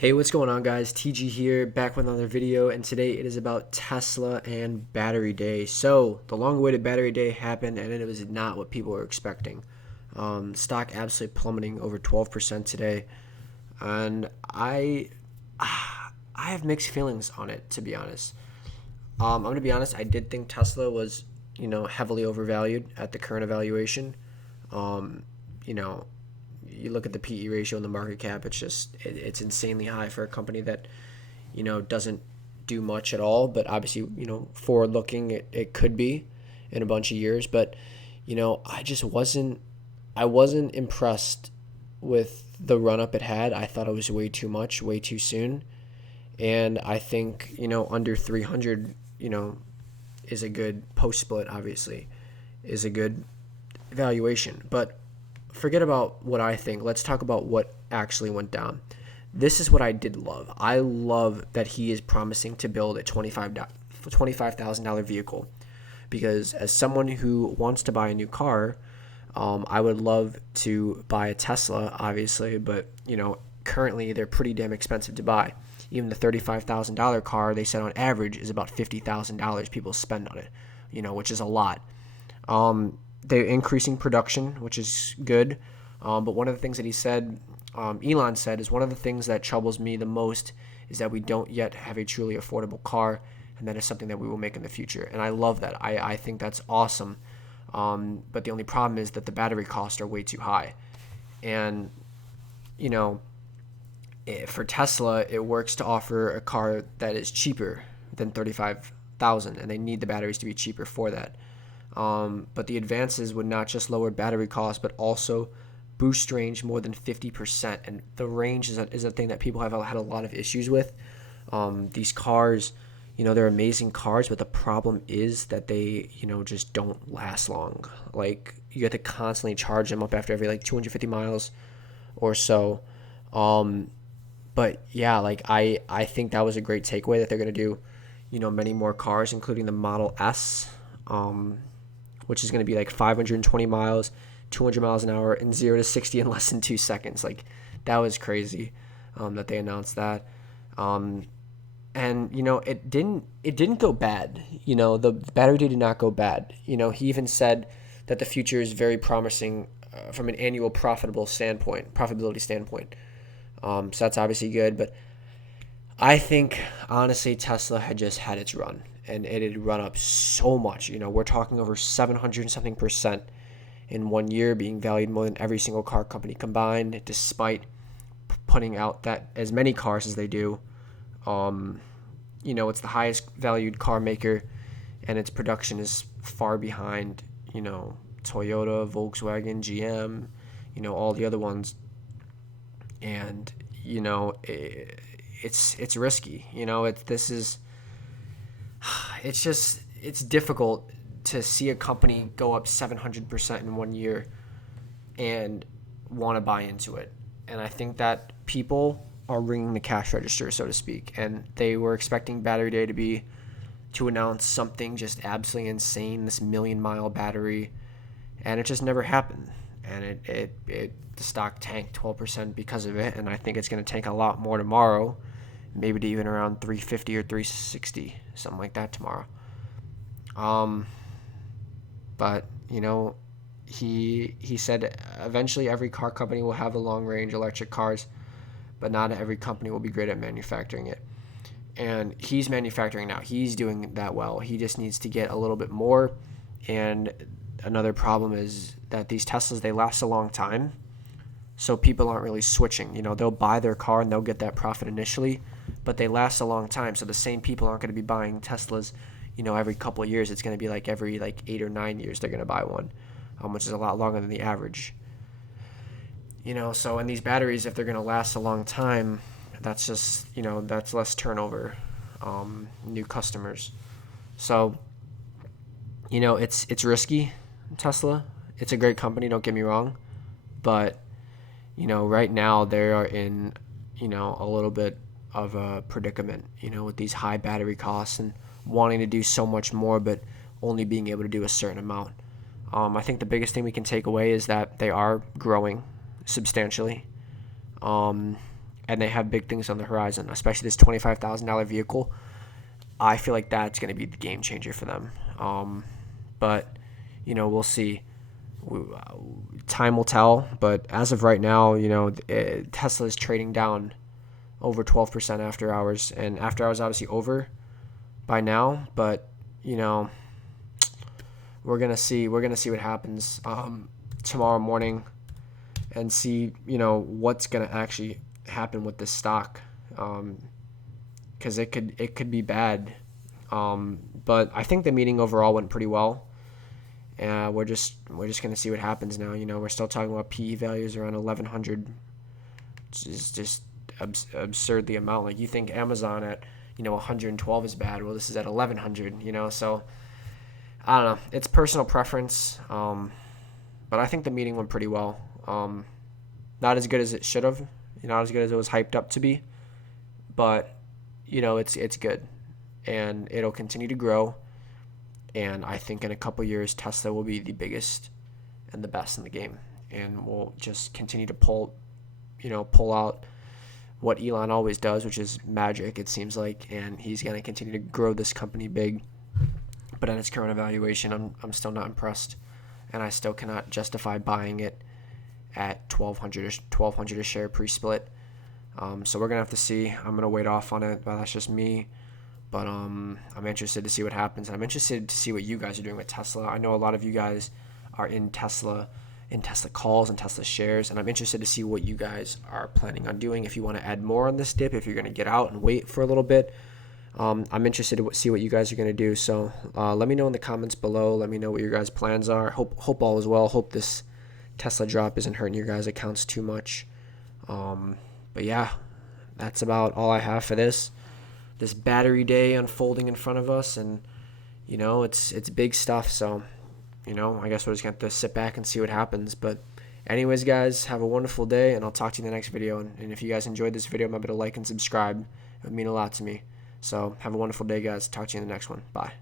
Hey, what's going on, guys? TG here, back with another video, and today it is about Tesla and Battery Day. So, the long-awaited Battery Day happened, and it was not what people were expecting. Stock absolutely plummeting over 12% today, and I have mixed feelings on it, to be honest. I'm gonna be honest. I did think Tesla was, heavily overvalued at the current evaluation. Um, you know, you look at the PE ratio and the market cap; it's insanely high for a company that doesn't do much at all. But obviously, forward looking, it could be in a bunch of years. But I wasn't impressed with the run up it had. I thought it was way too much, way too soon. And I think under 300 is a good post split. Obviously, is a good valuation. But forget about what I think. Let's talk about what actually went down. This is what I did love. I love that he is promising to build a $25,000 vehicle, because as someone who wants to buy a new car, I would love to buy a Tesla, obviously, but currently they're pretty damn expensive to buy. Even the $35,000 car, they said on average is about $50,000 people spend on it, which is a lot. They're increasing production, which is good. But one of the things that Elon said, is one of the things that troubles me the most is that we don't yet have a truly affordable car, and that is something that we will make in the future. And I love that. I think that's awesome. But the only problem is that the battery costs are way too high. And, you know, for Tesla, it works to offer a car that is cheaper than 35,000, and they need the batteries to be cheaper for that. But the advances would not just lower battery costs, but also boost range more than 50%. And the range is a thing that people have had a lot of issues with. These cars, they're amazing cars, but the problem is that they, just don't last long. Like, you have to constantly charge them up after every 250 miles or so. But yeah, I think that was a great takeaway that they're going to do, many more cars, including the Model S, which is going to be 520 miles, 200 miles an hour, and 0 to 60 in less than 2 seconds. That was crazy, that they announced that. And it didn't go bad. The battery did not go bad. He even said that the future is very promising, from an annual profitability standpoint. So that's obviously good. But I think, honestly, Tesla had just had its run, and it had run up so much. We're talking over 700 and something percent in 1 year, being valued more than every single car company combined, despite putting out that as many cars as they do. It's the highest valued car maker, and its production is far behind, Toyota, Volkswagen, GM, all the other ones. And, it's risky. It's difficult to see a company go up 700% in 1 year and want to buy into it. And I think that people are ringing the cash register, so to speak. And they were expecting Battery Day to announce something just absolutely insane, this 1,000,000-mile battery, and it just never happened. And the stock tanked 12% because of it, and I think it's going to tank a lot more tomorrow, maybe to even around 350 or 360, something like that tomorrow. But he said eventually every car company will have a long range electric cars, but not every company will be great at manufacturing it. And he's manufacturing now. He's doing that well. He just needs to get a little bit more. And another problem is that these Teslas, they last a long time, so people aren't really switching. They'll buy their car and they'll get that profit initially, but they last a long time. So the same people aren't going to be buying Teslas, every couple of years. It's going to be every 8 or 9 years they're going to buy one, which is a lot longer than the average. So in these batteries, if they're going to last a long time, that's just, that's less turnover, new customers. So, it's risky, Tesla. It's a great company, don't get me wrong. But, right now they are in, a little bit of a predicament, with these high battery costs and wanting to do so much more, but only being able to do a certain amount. I think the biggest thing we can take away is that they are growing substantially. and they have big things on the horizon, especially this $25,000 vehicle. I feel like that's going to be the game changer for them. But we'll see. Time will tell. But as of right now, Tesla is trading down over 12% after hours, and after hours obviously over by now. But we're gonna see what happens tomorrow morning, and see what's gonna actually happen with this stock, because it could be bad. But I think the meeting overall went pretty well. We're just gonna see what happens now. We're still talking about PE values around 1100, which is just absurdly amount. Like, you think Amazon at 112 is bad. Well, this is at 1100. So I don't know. It's personal preference. But I think the meeting went pretty well. Not as good as it should have. Not as good as it was hyped up to be. But it's good, and it'll continue to grow. And I think in a couple years, Tesla will be the biggest and the best in the game, and we'll just continue to pull out what Elon always does, which is magic, it seems like, and he's going to continue to grow this company big. But at its current evaluation, I'm still not impressed, and I still cannot justify buying it at 1200 a share pre-split. So we're gonna have to see. I'm gonna wait off on it, but that's just me. But I'm interested to see what happens, and I'm interested to see what you guys are doing with Tesla. I know a lot of you guys are in Tesla calls and Tesla shares, and I'm interested to see what you guys are planning on doing. If you want to add more on this dip, if you're gonna get out and wait for a little bit. I'm interested to see what you guys are going to do. So let me know in the comments below. Let me know what your guys' plans are. Hope all is well. Hope this Tesla drop isn't hurting your guys' accounts too much. But yeah, that's about all I have for this battery day unfolding in front of us. And, it's big stuff. So, I guess we're just going to have to sit back and see what happens. But anyways, guys, have a wonderful day, and I'll talk to you in the next video. And if you guys enjoyed this video, remember to like and subscribe. It would mean a lot to me. So have a wonderful day, guys. Talk to you in the next one. Bye.